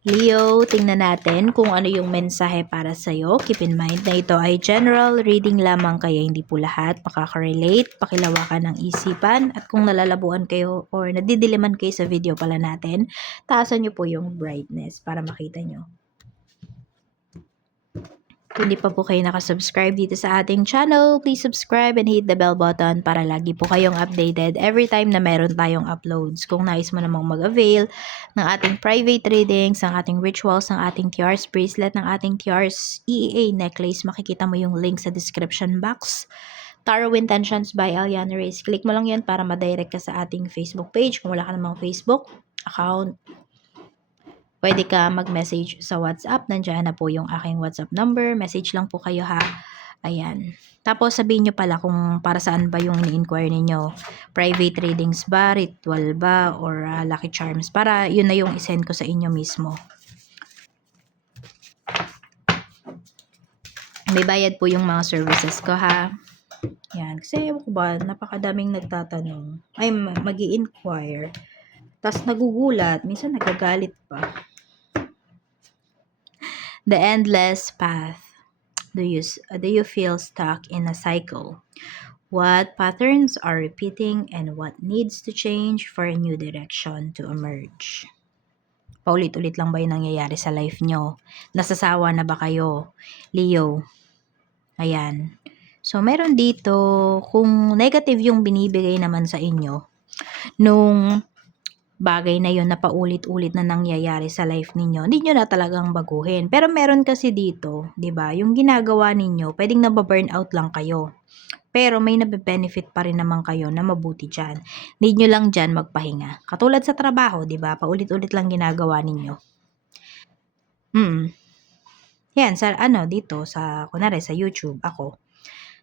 Leo, tingnan natin kung ano yung mensahe para sa'yo. Keep in mind na ito ay general reading lamang kaya hindi po lahat makaka-relate. Pakilawakan ng isipan at kung nalalabuan kayo or nadidiliman kayo sa video pala natin, taasan nyo po yung brightness para makita nyo. Kung hindi pa po kayo nakasubscribe dito sa ating channel, please subscribe and hit the bell button para lagi po kayong updated every time na meron tayong uploads. Kung nais mo namang mag-avail ng ating private readings, ng ating rituals, ng ating TR's bracelet, ng ating TR's EEA necklace, makikita mo yung link sa description box. Tarot Intentions by Eliana Reyes. Click mo lang yan para ma-direct ka sa ating Facebook page. Kung wala ka namang Facebook account, pwede ka mag-message sa WhatsApp. Nandiyan na po yung aking WhatsApp number. Message lang po kayo ha. Ayan. Tapos sabihin nyo pala kung para saan ba yung ini-inquire ninyo. Private readings ba, ritual ba, or lucky charms. Para yun na yung isend ko sa inyo mismo. May bayad po yung mga services ko ha. Yan. Kasi ewan ko ba, napakadaming nagtatanong. Ay, mag-i-inquire. Tapos nagugulat. Minsan nagagalit pa. The endless path. Do you feel stuck in a cycle? What patterns are repeating and what needs to change for a new direction to emerge? Paulit-ulit lang ba yung nangyayari sa life nyo? Nasasawa na ba kayo? Leo. Ayan. So, meron dito, kung negative yung binibigay naman sa inyo, nung bagay na yon na paulit-ulit na nangyayari sa life ninyo, hindi nyo na talagang baguhin. Pero meron kasi dito, 'di ba? Yung ginagawa ninyo, pwedeng nababurnout lang kayo. Pero may nabe-benefit pa rin naman kayo na mabuti diyan. Need nyo lang diyan magpahinga. Katulad sa trabaho, 'di ba? Paulit-ulit lang ginagawa ninyo. Yan sa dito sa kunwari sa YouTube ako.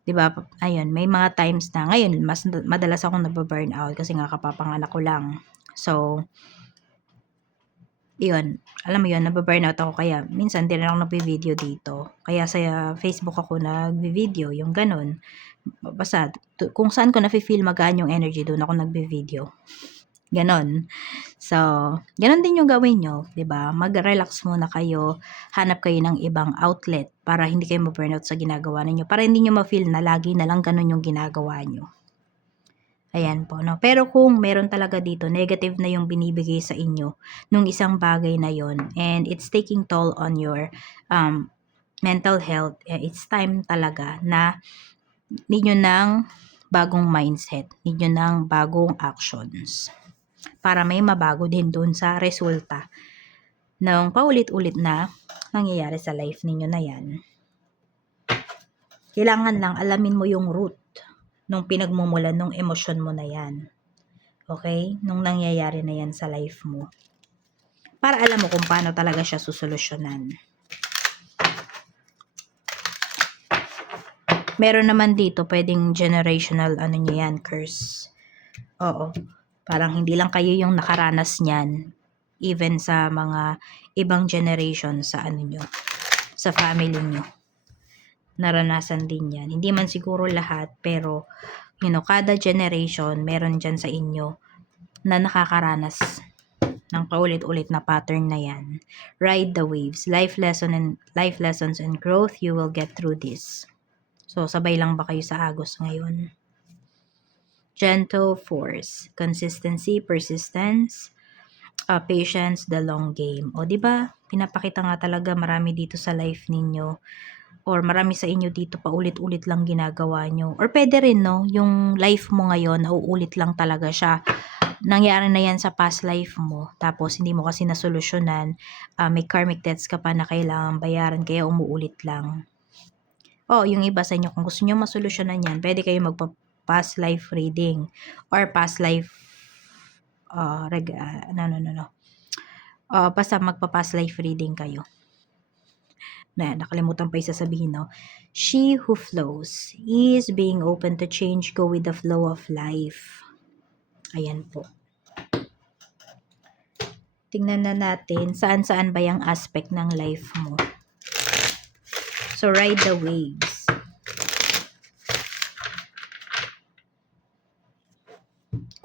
'Di ba? Ayun, may mga times na ngayon mas madalas akong nababurnout kasi nga kapapanganak ko lang. So, yun, alam mo yun, nababurnout ako kaya minsan din ako nagbi-video dito. Kaya sa Facebook ako nagbi-video, yung ganun. Basta, kung saan ko nafe-feel magaan yung energy, doon ako nagbi-video. Ganon. So, ganon din yung gawin nyo, 'di ba? Mag-relax muna kayo, hanap kayo ng ibang outlet para hindi kayo ma-burnout sa ginagawa ninyo, para hindi nyo ma-feel na lagi na lang ganon yung ginagawa nyo. Ayan po, no? Pero kung meron talaga dito, negative na yung binibigay sa inyo nung isang bagay na yon and it's taking toll on your mental health, it's time talaga na need nyo ng bagong mindset, need nyo ng bagong actions para may mabago din dun sa resulta ng paulit-ulit na nangyayari sa life ninyo na yan. Kailangan lang alamin mo yung root nung pinagmumulan nung emosyon mo na yan. Okay? Nung nangyayari na yan sa life mo. Para alam mo kung paano talaga siya susolusyonan. Meron naman dito, pwedeng generational, yan, curse. Oo. Parang hindi lang kayo yung nakaranas niyan. Even sa mga ibang generation sa nyo, sa family nyo. Naranasan din yan. Hindi man siguro lahat, pero kada generation, meron dyan sa inyo na nakakaranas ng paulit-ulit na pattern na yan. Ride the waves. Life lessons and growth, you will get through this. So, sabay lang ba kayo sa agos ngayon? Gentle force. Consistency, persistence, patience, the long game. O, di ba? Pinapakita nga talaga marami dito sa life ninyo or marami sa inyo dito paulit-ulit lang ginagawa nyo. Or pwede rin, no? Yung life mo ngayon, nauulit lang talaga siya. Nangyari na yan sa past life mo. Tapos, hindi mo kasi nasolusyonan. May karmic debts ka pa na kailangan bayaran, kaya umuulit lang. Yung iba sa inyo, kung gusto nyo masolusyonan yan, pwede kayo magpa-past life reading. Or past life, basta magpa-past life reading kayo. Nakalimutan pa yung sasabihin, no? She who flows is being open to change, go with the flow of life. Ayan po. Tingnan na natin saan-saan ba yung aspect ng life mo. So, ride the waves.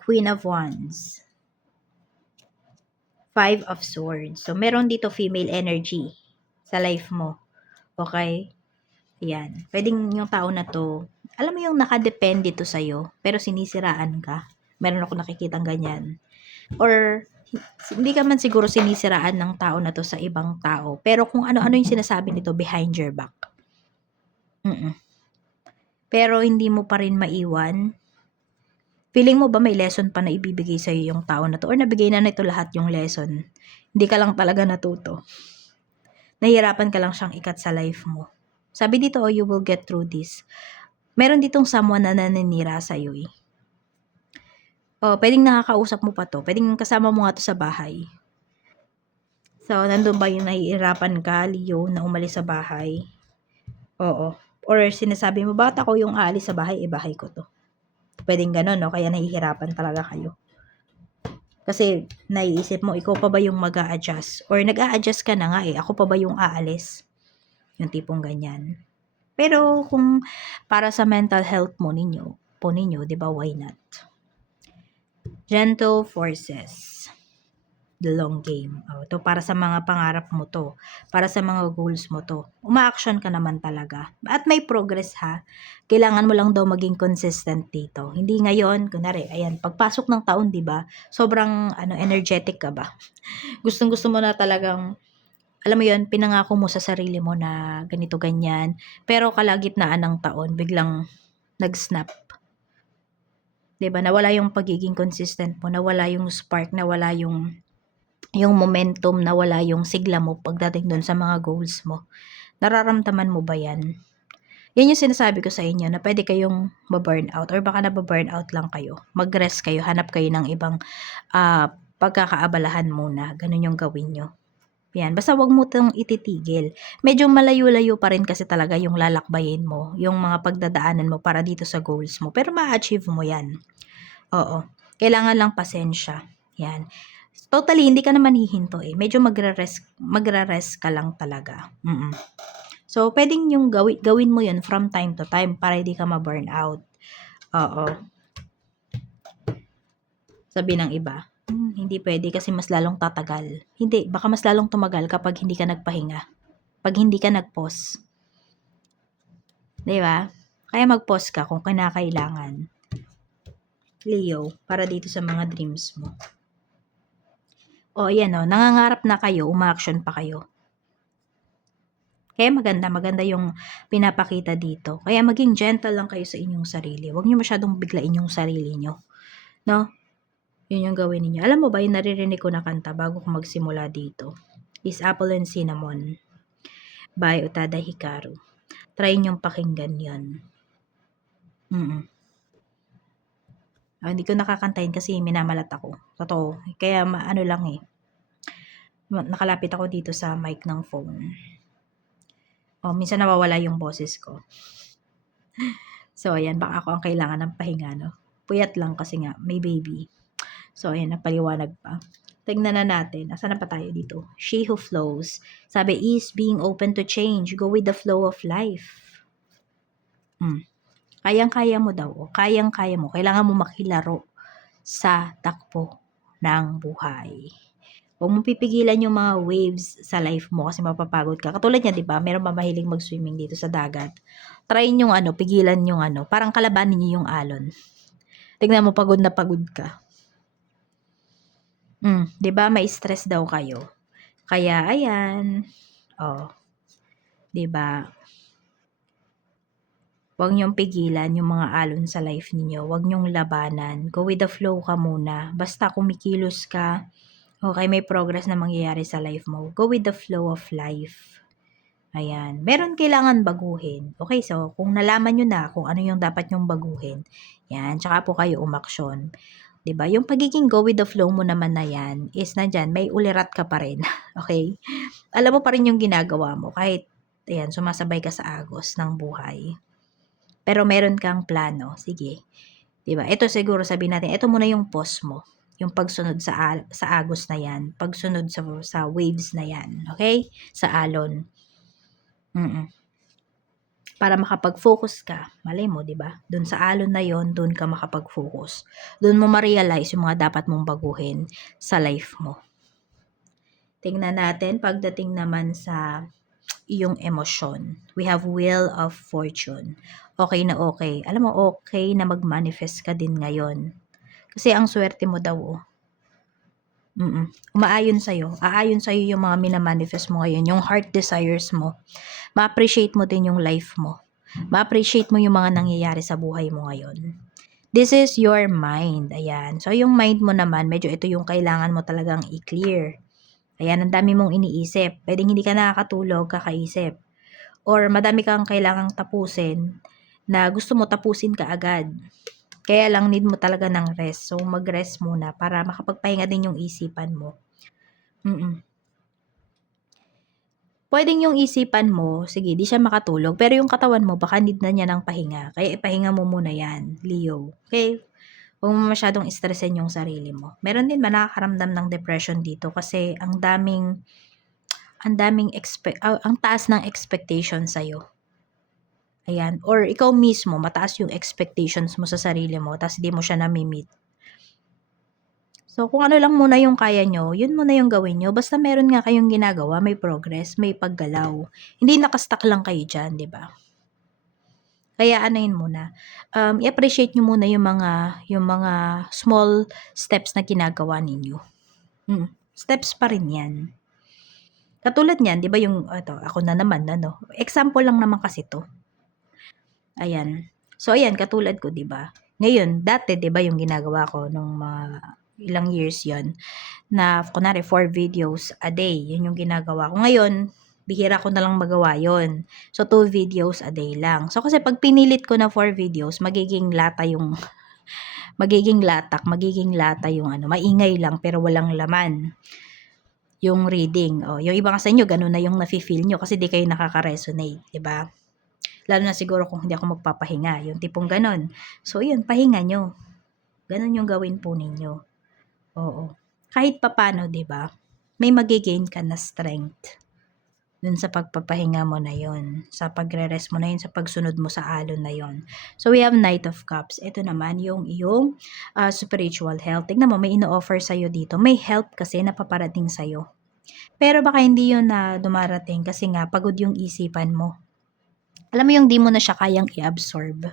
Queen of Wands. Five of Swords. So, meron dito female energy sa life mo. Okay? Yan. Pwedeng yung tao na to, alam mo yung nakadepende to sa'yo, pero sinisiraan ka. Meron ako nakikitang ganyan. Or, hindi ka man siguro sinisiraan ng tao na to sa ibang tao, pero kung ano-ano yung sinasabi nito behind your back. Pero hindi mo pa rin maiwan. Feeling mo ba may lesson pa na ibibigay sa'yo yung tao na to? Or nabigay na nito lahat yung lesson? Hindi ka lang talaga natuto. Nahihirapan ka lang siyang ikat sa life mo. Sabi dito, oh, you will get through this. Meron ditong someone na naninira sa'yo eh. Oh, pwedeng nakakausap mo pa to. Pwedeng kasama mo nga to sa bahay. So, nandun ba yung nahihirapan ka, Leo, na umalis sa bahay? Oo. Or sinasabi mo, bakit ako yung aalis sa bahay? Bahay ko to. Pwedeng ganun, no? Kaya nahihirapan talaga kayo. Kasi naiisip mo, ikaw pa ba yung mag-a-adjust? Or nag-a-adjust ka na nga eh, ako pa ba yung aalis? Yung tipong ganyan. Pero kung para sa mental health mo ninyo, di ba, why not? Gentle forces. The long game. Oh, to para sa mga pangarap mo to. Para sa mga goals mo to. Uma-action ka naman talaga. At may progress ha. Kailangan mo lang daw maging consistent dito. Hindi ngayon, kunwari, ayan, pagpasok ng taon, di ba? Sobrang energetic ka ba? Gustong-gusto mo na talagang, alam mo yun, pinangako mo sa sarili mo na ganito ganyan. Pero kalagitnaan ng taon, biglang nag-snap. Diba? Nawala yung pagiging consistent mo, nawala yung spark, nawala yung momentum, nawala yung sigla mo pagdating dun sa mga goals mo. Nararamdaman mo ba yan? Yan yung sinasabi ko sa inyo na pwede kayong ma-burnout or baka na-burnout lang kayo. Mag-rest kayo, hanap kayo ng ibang pagkakaabalahan muna. Ganun yung gawin nyo. Yan, basta wag mo itong ititigil. Medyo malayo-layo pa rin kasi talaga yung lalakbayin mo, yung mga pagdadaanan mo para dito sa goals mo. Pero ma-achieve mo yan. Oo. Kailangan lang pasensya. Yan. Totally, hindi ka naman hihinto eh. Medyo magre-rest ka lang talaga. So, pwedeng yung gawin mo yun from time to time para hindi ka ma-burn out. Oo. Sabi ng iba, hindi pwede kasi mas lalong tatagal. Hindi, baka mas lalong tumagal kapag hindi ka nagpahinga. Pag hindi ka nag-pause. Diba? Kaya mag-pause ka kung kinakailangan. Leo, para dito sa mga dreams mo. O, yan o, nangangarap na kayo, uma-action pa kayo. Kaya maganda yung pinapakita dito. Kaya maging gentle lang kayo sa inyong sarili. Huwag niyo masyadong biglain yung sarili niyo. No? Yun yung gawin niyo. Alam mo ba, yung naririnig ko na kanta bago ko magsimula dito is Apple and Cinnamon by Utada Hikaru. Try niyong pakinggan yun. Hindi ko nakakantahin kasi minamalat ako. Totoo. Kaya ano lang eh. Nakalapit ako dito sa mic ng phone. Minsan nawawala yung boses ko. So, ayan, baka ako ang kailangan ng pahinga, no? Puyat lang kasi nga, may baby. So, ayan, napaliwanag pa. Tignan na natin. Asan na pa tayo dito? She who flows. Sabi, is being open to change. Go with the flow of life. Kayang-kaya mo daw. Kayang-kaya mo. Kailangan mo makilaro sa takbo ng buhay. Huwag mong pipigilan yung mga waves sa life mo kasi mapapagod ka. Katulad niya, di ba? Meron ba mahilig mag-swimming dito sa dagat? Try yung pigilan yung parang kalabanin niyo yung alon. Tignan mo, pagod na pagod ka. Di ba? May stress daw kayo. Kaya, ayan. Di ba? Huwag niyong pigilan yung mga alon sa life niyo. Huwag niyong labanan. Go with the flow ka muna. Basta kumikilos ka, okay, may progress na mangyayari sa life mo. Go with the flow of life. Ayan. Meron kailangan baguhin. Okay, so kung nalaman nyo na kung ano yung dapat nyong baguhin, yan, tsaka po kayo umaksyon. 'Di ba? Yung pagiging go with the flow mo naman na yan is nandyan, may ulirat ka pa rin. Okay? Alam mo pa rin yung ginagawa mo kahit, ayan, sumasabay ka sa agos ng buhay. Pero meron kang plano. Sige. 'Di ba? Ito siguro sabihin natin, ito muna yung pause mo. Yung pagsunod sa agos na yan. Pagsunod sa waves na yan. Okay? Sa alon. Para makapag-focus ka. Malay mo, 'di ba? Doon sa alon na yon, doon ka makapag-focus. Doon mo ma-realize yung mga dapat mong baguhin sa life mo. Tingnan natin pagdating naman sa iyong emosyon. We have Wheel of Fortune. Okay na okay. Alam mo, okay na mag-manifest ka din ngayon. Kasi ang swerte mo daw, oh. Umaayon sa'yo. Aayon sa'yo yung mga minamanifest mo ngayon. Yung heart desires mo. Ma-appreciate mo din yung life mo. Ma-appreciate mo yung mga nangyayari sa buhay mo ngayon. This is your mind. Ayan. So, yung mind mo naman, medyo ito yung kailangan mo talagang i-clear. Ayan, ang dami mong iniisip. Pwedeng hindi ka nakakatulog, kakaisip. Or madami kang kailangang tapusin na gusto mo tapusin ka agad. Kaya lang need mo talaga ng rest. So, mag-rest muna para makapagpahinga din yung isipan mo. Pwedeng yung isipan mo, sige, di siya makatulog, pero yung katawan mo, baka need na niya ng pahinga. Kaya ipahinga mo muna yan, Leo. Okay? Huwag mo masyadong stressin yung sarili mo. Meron din ba nakakaramdam ng depression dito kasi ang taas ng expectation sa'yo. Ayan. Or ikaw mismo, mataas yung expectations mo sa sarili mo, tapos di mo siya nami-meet. So, kung ano lang muna yung kaya nyo, yun muna yung gawin nyo. Basta meron nga kayong ginagawa, may progress, may paggalaw. Hindi nakastuck lang kayo dyan, di ba? Kaya anayin muna. I-appreciate nyo muna yung mga small steps na ginagawa ninyo. Steps pa rin yan. Katulad niyan, di ba yung, ako na naman, example lang naman kasi to. Ayan. So, ayan, katulad ko, di ba? Ngayon, dati, di ba, yung ginagawa ko nung mga ilang years yon na, kunwari, 4 videos a day. Yun yung ginagawa ko. Ngayon, bihira ko na lang magawa yon. So, 2 videos a day lang. So, kasi pag pinilit ko na 4 videos, magiging lata yung, magiging lata yung maingay lang pero walang laman. Yung reading. Yung iba sa inyo, ganun na yung nafe-feel nyo kasi di kayo nakaka-resonate. Diba? Lalo na siguro kung hindi ako magpapahinga. Yung tipong ganun. So, yun, pahinga nyo. Ganun yung gawin po ninyo. Oo. Kahit papano, diba? May magigain ka na strength dun sa pagpapahinga mo na yon, sa pagre-rest mo na yon, sa pagsunod mo sa alon na yon. So, we have Knight of Cups. Ito naman yung iyong spiritual health. Tingnan mo, may ino-offer sa'yo dito. May help kasi na paparating sa'yo. Pero baka hindi yun na dumarating kasi nga pagod yung isipan mo. Alam mo yung di mo na siya kayang i-absorb.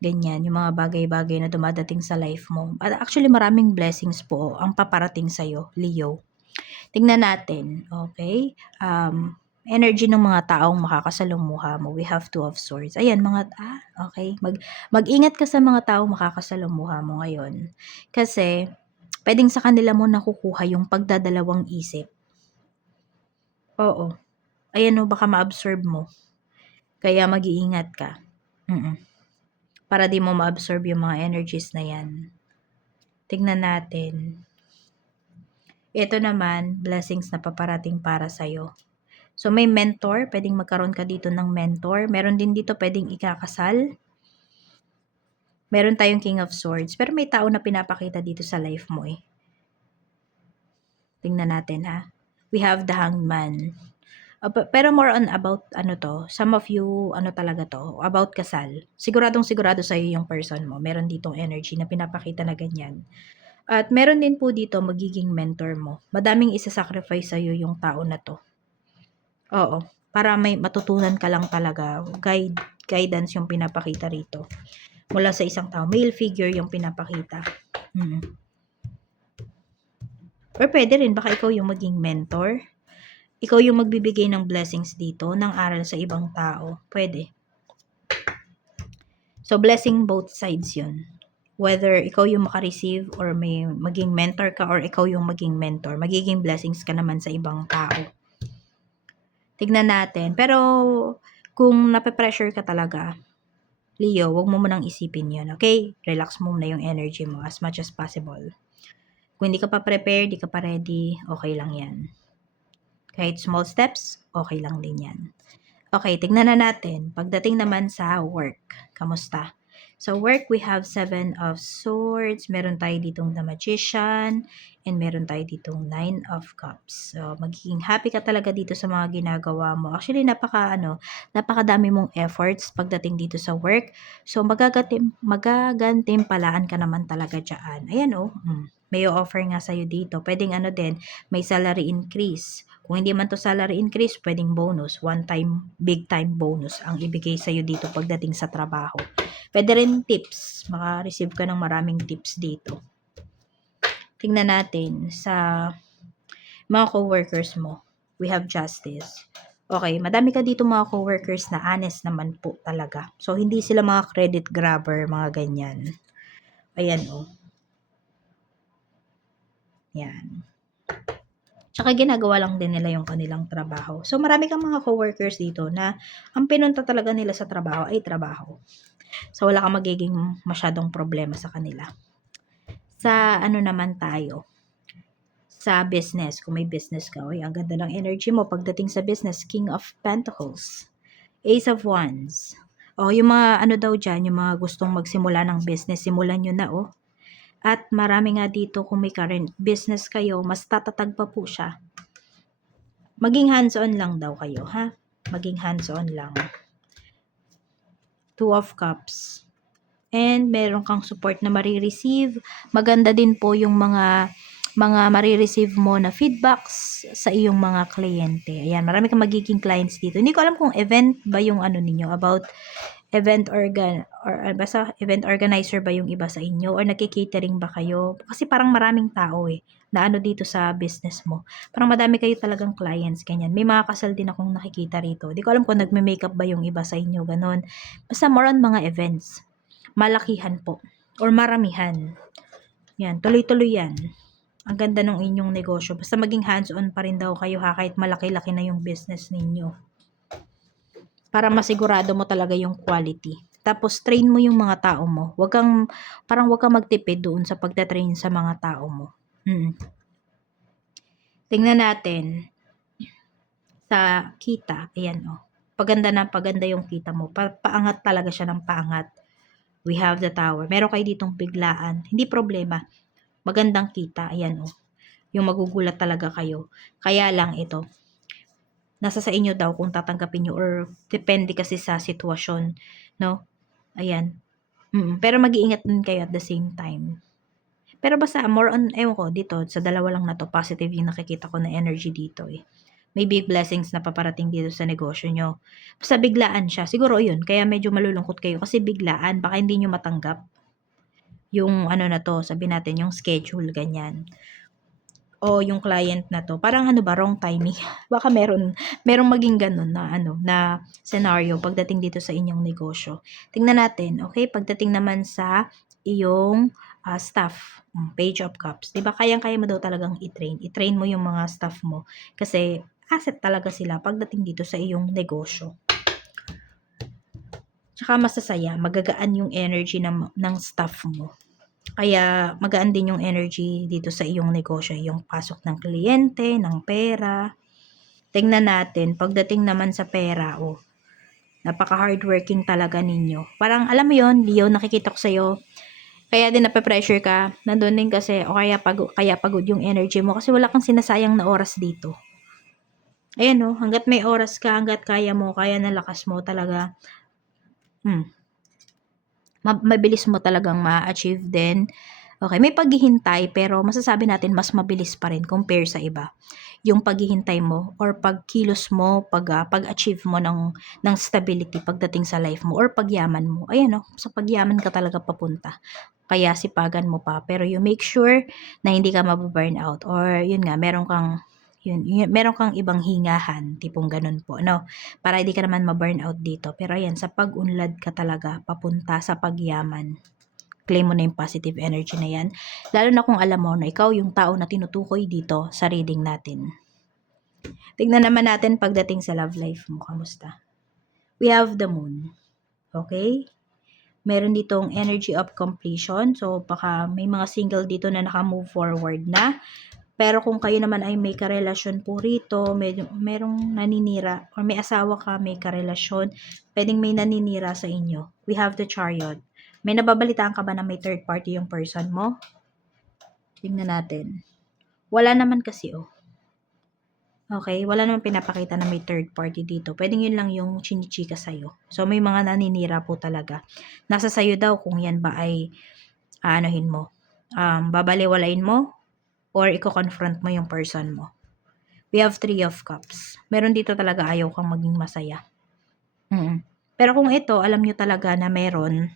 Ganyan, yung mga bagay-bagay na dumadating sa life mo. At actually, maraming blessings po ang paparating sa'yo, Leo. Tingnan natin, okay? Energy ng mga taong makakasalumuha mo. We have 2 of Swords. Ayan, okay. Mag-ingat ka sa mga taong makakasalumuha mo ngayon. Kasi, pwedeng sa kanila mo nakukuha yung pagdadalawang isip. Oo. Ayan o, baka ma-absorb mo. Kaya mag-iingat ka. Para di mo ma-absorb yung mga energies na yan. Tingnan natin. Ito naman, blessings na paparating para sa'yo. So, may mentor. Pwedeng magkaroon ka dito ng mentor. Meron din dito pwedeng ikakasal. Meron tayong King of Swords. Pero may tao na pinapakita dito sa life mo eh. Tingnan natin ha. We have the Hanged Man. Pero more on about some of you, talaga to, about kasal. Siguro sa'yo yung person mo. Meron ditong energy na pinapakita na ganyan. At meron din po dito magiging mentor mo. Madaming isa-sacrifice sa'yo yung tao na to. Oo. Para may matutunan ka lang talaga. Guidance yung pinapakita rito. Mula sa isang tao. Male figure yung pinapakita. Or pwede rin, baka ikaw yung maging mentor. Ikaw yung magbibigay ng blessings dito, ng aral sa ibang tao. Pwede. So, blessing both sides yun. Whether ikaw yung makareceive or may maging mentor ka or ikaw yung maging mentor, magiging blessings ka naman sa ibang tao. Tignan natin. Pero, kung nape-pressure ka talaga, Leo, wag mo munang isipin yun, okay? Relax mo muna yung energy mo as much as possible. Kung hindi ka pa prepared, hindi ka pa ready, okay lang yan. Kahit small steps, okay lang din yan. Okay, tignan na natin. Pagdating naman sa work, kamusta? Sa work, we have 7 of Swords. Meron tayo ditong The Magician. And meron tayo ditong 9 of Cups. So, magiging happy ka talaga dito sa mga ginagawa mo. Actually, napakadami mong efforts pagdating dito sa work. So, magagantimpalaan ka naman talaga dyan. Ayan o. May offer nga sa'yo dito. Pwedeng may salary increase. Kung hindi man to salary increase, pwedeng bonus. One time, big time bonus ang ibigay sa'yo dito pagdating sa trabaho. Pwede rin tips. Maka-receive ka ng maraming tips dito. Tingnan natin sa mga coworkers mo. We have justice. Okay, madami ka dito mga coworkers na honest naman po talaga. So, hindi sila mga credit grabber, mga ganyan. Ayan o. Yan. Tsaka ginagawa lang din nila yung kanilang trabaho. So, marami kang mga coworkers dito na ang pinunta talaga nila sa trabaho ay trabaho. So, wala kang magiging masyadong problema sa kanila. Sa naman tayo? Sa business. Kung may business ka, ang ganda ng energy mo pagdating sa business. King of Pentacles. Ace of Wands. Yung mga dyan, yung mga gustong magsimula ng business, simulan nyo na At marami nga dito kung may current business kayo, mas tatatag pa po siya. Maging hands-on lang daw kayo, ha? Maging hands-on lang. 2 of Cups. And meron kang support na marireceive. Maganda din po yung mga marireceive mo na feedbacks sa iyong mga kliyente. Ayan, marami kang magiging clients dito. Hindi ko alam kung event ba yung ninyo, about event basta event organizer ba yung iba sa inyo, or nagki-catering ba kayo? Kasi parang maraming tao na dito sa business mo. Parang madami kayo talagang clients, ganyan. May mga kasal din akong nakikita rito. Hindi ko alam kung nagme-makeup ba yung iba sa inyo, ganon. Basta more on mga events. Malakihan po. Or maramihan. Yan, tuloy-tuloy yan. Ang ganda ng inyong negosyo. Basta maging hands-on pa rin daw kayo kahit malaki-laki na yung business ninyo. Para masigurado mo talaga yung quality. Tapos, train mo yung mga tao mo. Wag kang magtipid doon sa pagtatrain sa mga tao mo. Tingnan natin sa kita. Ayan paganda yung kita mo. Paangat talaga siya ng paangat. We have the Tower. Meron kayo ditong biglaan. Hindi problema. Magandang kita. Ayan yung magugulat talaga kayo. Kaya lang ito, nasa sa inyo daw kung tatanggapin nyo, or depende kasi sa sitwasyon, no? Ayan. Pero mag-iingat din kayo at the same time. Pero basta more on, ewan ko, dito, sa dalawa lang na to, positive yung nakikita ko na energy dito May big blessings na paparating dito sa negosyo nyo. Basta biglaan siya. Siguro yun, kaya medyo malulungkot kayo kasi biglaan, baka hindi nyo matanggap yung na to, sabi natin, yung schedule, ganyan. O yung client na to, parang wrong timing. Baka merong maging ganun na scenario pagdating dito sa inyong negosyo. Tingnan natin, okay? Pagdating naman sa iyong staff, Page of Cups. Diba, kayang-kaya mo daw talagang i-train. I-train mo yung mga staff mo. Kasi asset talaga sila pagdating dito sa iyong negosyo. Tsaka masasaya, magagaan yung energy ng staff mo. Kaya magaan din yung energy dito sa iyong negosyo, yung pasok ng kliyente, ng pera. Tingnan natin, pagdating naman sa pera, napaka-hardworking talaga ninyo. Parang alam mo yon, Leo, nakikita ko sa'yo, kaya din nape-pressure ka, nandun din kasi, kaya pagod yung energy mo, kasi wala kang sinasayang na oras dito. Ayan hanggat may oras ka, hanggat kaya mo, kaya na lakas mo talaga, mabilis mo talagang ma-achieve din. Okay, may paghihintay pero masasabi natin mas mabilis pa rin compare sa iba. Yung paghihintay mo or pagkilos mo, pag-achieve mo ng stability pagdating sa life mo or pagyaman mo. Ayan sa pagyaman ka talaga papunta. Kaya sipagan mo pa pero you make sure na hindi ka mababurn out or yun nga, meron kang ibang hingahan, tipong ganun po, para hindi ka naman ma-burn out dito. Pero ayan, sa pag-unlad ka talaga, papunta sa pagyaman. Claim mo na yung positive energy na yan. Lalo na kung alam mo na ikaw yung tao na tinutukoy dito sa reading natin. Tignan naman natin pagdating sa love life mo, kamusta? We have the moon. Okay? Meron ditong energy of completion. So, baka may mga single dito na naka-move forward na. Pero kung kayo naman ay may karelasyon po rito, merong naninira, or may asawa ka, may karelasyon, pwedeng may naninira sa inyo. We have the Chariot. May nababalitaan ka ba na may third party yung person mo? Tingnan natin. Wala naman kasi, oh. Okay, wala namang pinapakita na may third party dito. Pwedeng yun lang yung chinichika sa'yo. So, may mga naninira po talaga. Nasa sa'yo daw kung yan ba ay aanohin mo. Babaliwalain mo or i-confront mo yung person mo. We have 3 of Cups. Meron dito talaga ayaw kang maging masaya. Pero kung ito, alam nyo talaga na meron,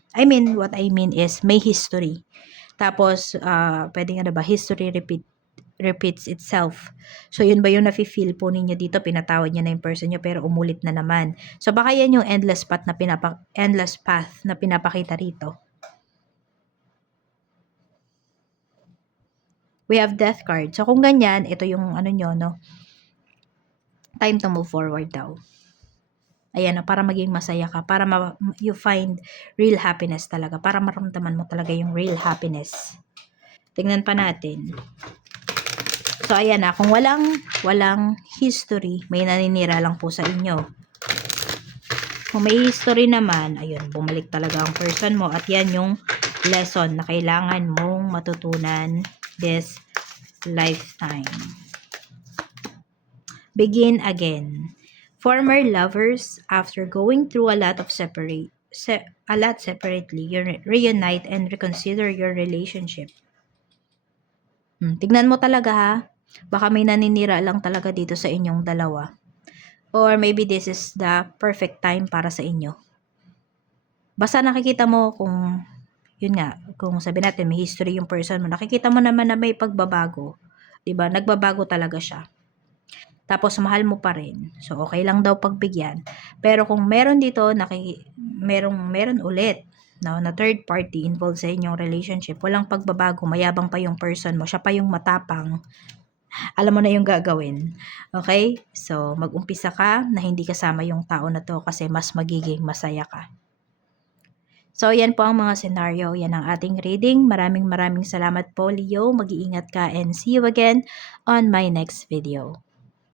what I mean is may history. Tapos, pwedeng history repeats itself. So, yun ba yung nafe-feel po ninyo dito? Pinatawad nyo na yung person nyo pero umulit na naman. So, baka yan yung endless path na pinapakita rito. We have Death card. So, kung ganyan, ito yung time to move forward daw. Ayan, para maging masaya ka, para you find real happiness talaga, para maramdaman mo talaga yung real happiness. Tingnan pa natin. So, ayan na, kung walang history, may naninira lang po sa inyo. Kung may history naman, ayun, bumalik talaga ang person mo at yan yung lesson na kailangan mong matutunan this lifetime. Begin again. Former lovers, after going through a lot separately, you reunite and reconsider your relationship. Tignan mo talaga ha. Baka may naninira lang talaga dito sa inyong dalawa. Or maybe this is the perfect time para sa inyo. Basta nakikita mo kung, yun nga, kung sabi natin may history yung person mo, nakikita mo naman na may pagbabago. Diba? Nagbabago talaga siya. Tapos mahal mo pa rin. So, okay lang daw pagbigyan. Pero kung meron dito, meron ulit na third party involved sa inyong relationship, walang pagbabago, mayabang pa yung person mo, siya pa yung matapang, alam mo na yung gagawin. Okay? So, mag-umpisa ka na hindi kasama yung tao na to kasi mas magiging masaya ka. So, yan po ang mga scenario. Yan ang ating reading. Maraming salamat po, Leo. Mag-iingat ka and see you again on my next video.